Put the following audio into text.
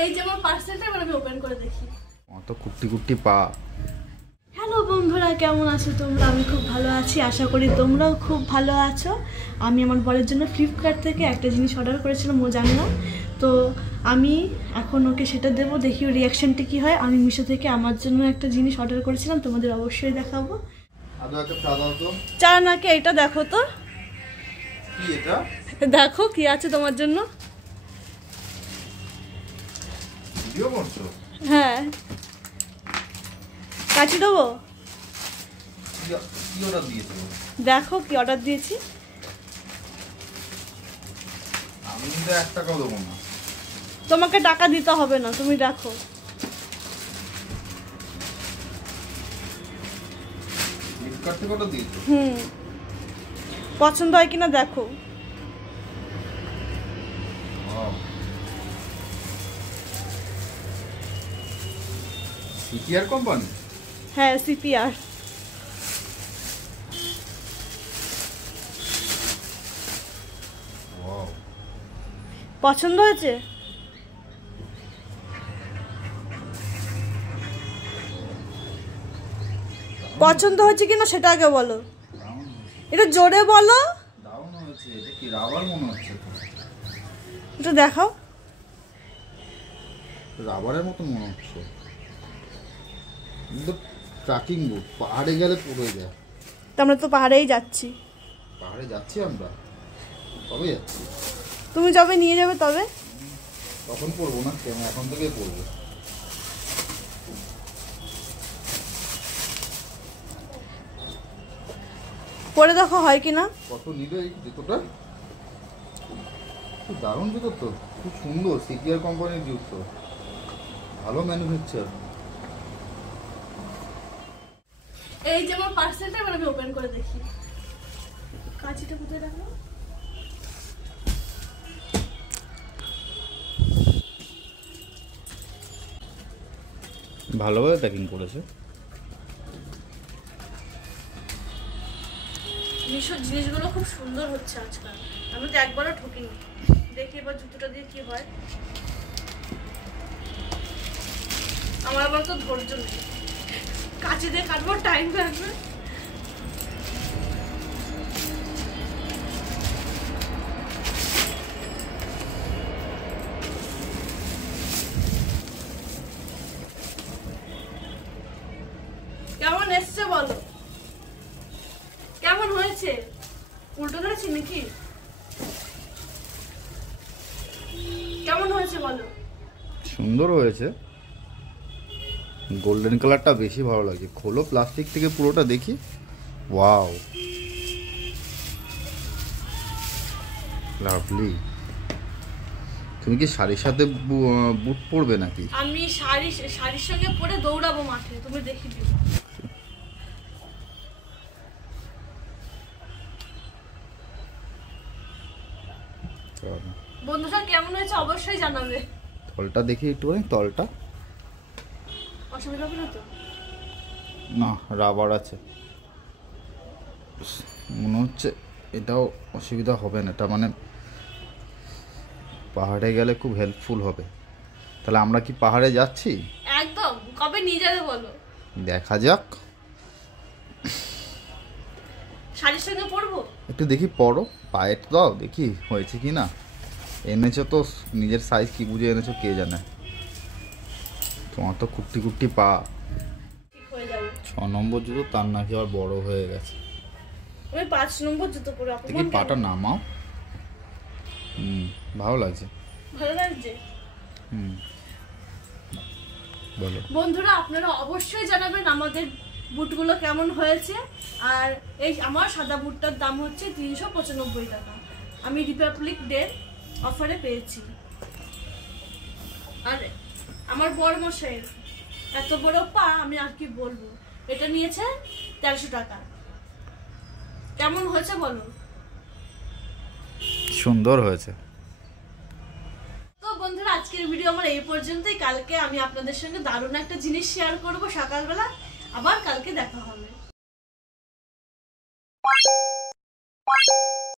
এই যে আমার পার্সেলটা এবার আমি ওপেন করে দেখি। অত কুট্টি কুট্টি পা। হ্যালো বন্ধুরা, কেমন আছো তোমরা? আমি খুব ভালো আছি, আশা করি তোমরাও খুব ভালো আছো। আমি আমার বরের জন্য ফ্লিপকার্ট থেকে একটা জিনিস অর্ডার করেছিলাম, ও জানে না। তো আমি এখন ওকে সেটা দেবো, দেখি ওর রিয়াকশনটা কী হয়। আমি মিশো থেকে আমার জন্য একটা জিনিস অর্ডার করেছিলাম, তোমাদের অবশ্যই দেখাবো। চা নাকি এটা দেখো তো, কি এটা? দেখো কি আছে তোমার জন্য। ভিডিও করছো? হ্যাঁ, কাটি দেবো। কি অর্ডার দিয়েছো? দেখো কি অর্ডার দিয়েছি। আমি কিন্তু 1 টাকাও দেবো না। তোমাকে টাকা দিতে হবে না, তুমি দেখো। ফ্লিপকার্ট থেকে অর্ডার দিয়েছো? পছন্দ হয় কিনা দেখো। CPR company? হ্যাঁ, সিপিআর। পছন্দ হয়েছে? পছন্দ হয়েছে কিনা সেটা আগে বলো, এটা জোরে বলো। দারুণ হয়েছে। এটা কি রাবার মনে হচ্ছে তো? এটা দেখাও। রাবারের মতো মনে হচ্ছে। কিন্তু ট্রাকিং বুট, পাহাড়ে গেলে পড়ে যায়। তো আমরা তো পাহাড়েই যাচ্ছি। পাহাড়ে যাচ্ছি আমরা? কবে যাচ্ছি? তুমি যবে নিয়ে যাবে তবে। তখন পড়বো না কেন, এখন থেকেই পড়বো। পরে দেখো হয় কিনা। কত নিবে এই জুতোটা? খুব দারুণ জুতো তো, খুব সুন্দর। সিপিআর কোম্পানির জুতো, ভালো ম্যানুফ্যাকচার। এই যে আমার পার্সেলটা এবার আমি ওপেন করে দেখি। কাঁচিটা কোথায় রাখলাম? ভালোভাবে প্যাকিং করেছে। মিশোর জিনিসগুলো খুব সুন্দর হচ্ছে আজকাল, আমি তো একবারও ঠকিনি। দেখি এবার জুতোটা দিয়ে কি হয়। আমার আবার তো ধৈর্য নেই, কাঁচি দিয়ে কাটবো, টাইম লাগবে। কেমন এসছে বলো, কেমন হয়েছে? উল্টো ধরেছি নাকি? কেমন হয়েছে বলো? সুন্দর হয়েছে। গোল্ডেন কালারটা বেশি ভালো লাগে। খোলো প্লাস্টিক থেকে পুরোটা দেখি। Wow, lovely. তুমি কি শাড়ির সাথে বুট পরবে নাকি? আমি শাড়ির সঙ্গে পরে দৌড়াবো মাঠে, তুমি দেখি দিও। বন্ধুরা কেমন হয়েছে অবশ্যই জানাবে। তলটা দেখি একটু, তলটা অসুবিধা হবে না তো? না, রাবার আছে মনে হচ্ছে। এটাও অসুবিধা হবে না। এটা মানে পাহাড়ে গেলে খুব হেল্পফুল হবে। তাহলে আমরা কি পাহাড়ে যাচ্ছি? একদম। কবে নিয়ে যাবে বলো? দেখা যাক। শাড়ির সঙ্গে পরবো। একটু দেখি পরো, পায়ে তো দাও দেখি হয়েছে কি না। এনেছো তো নিজের সাইজ কি বুঝে এনেছো কে জানে। তোমার তো কুট্টি কুট্টি পা। ঠিক হয়ে যাবে। 6 নম্বর জুতো, তার নাকি আবার বড় হয়ে গেছে। আমি 5 নম্বর জুতো পরে দেখি পাটা নামাও। ভালো লাগছে। ভালো লাগছে। বলো বন্ধুরা, আপনারা অবশ্যই জানাবেন আমাদের বুটগুলো কেমন হয়েছে। আর এই আমার সাদা বুটটার দাম হচ্ছে 395 টাকা। আমি রিপাবলিক ডে অফারে পেয়েছি। আর আমার বড় মশাইয়ের এত বড় পা, আমি আর কি বলবো। এটা নিয়েছে 1300 টাকা। কেমন হয়েছে বলো? সুন্দর হয়েছে। তো বন্ধুরা, আজকের ভিডিও আমার এই পর্যন্তই। কালকে আমি আপনাদের সঙ্গে দারুণ একটা জিনিস শেয়ার করব সকালবেলা। আবার কালকে দেখা হবে।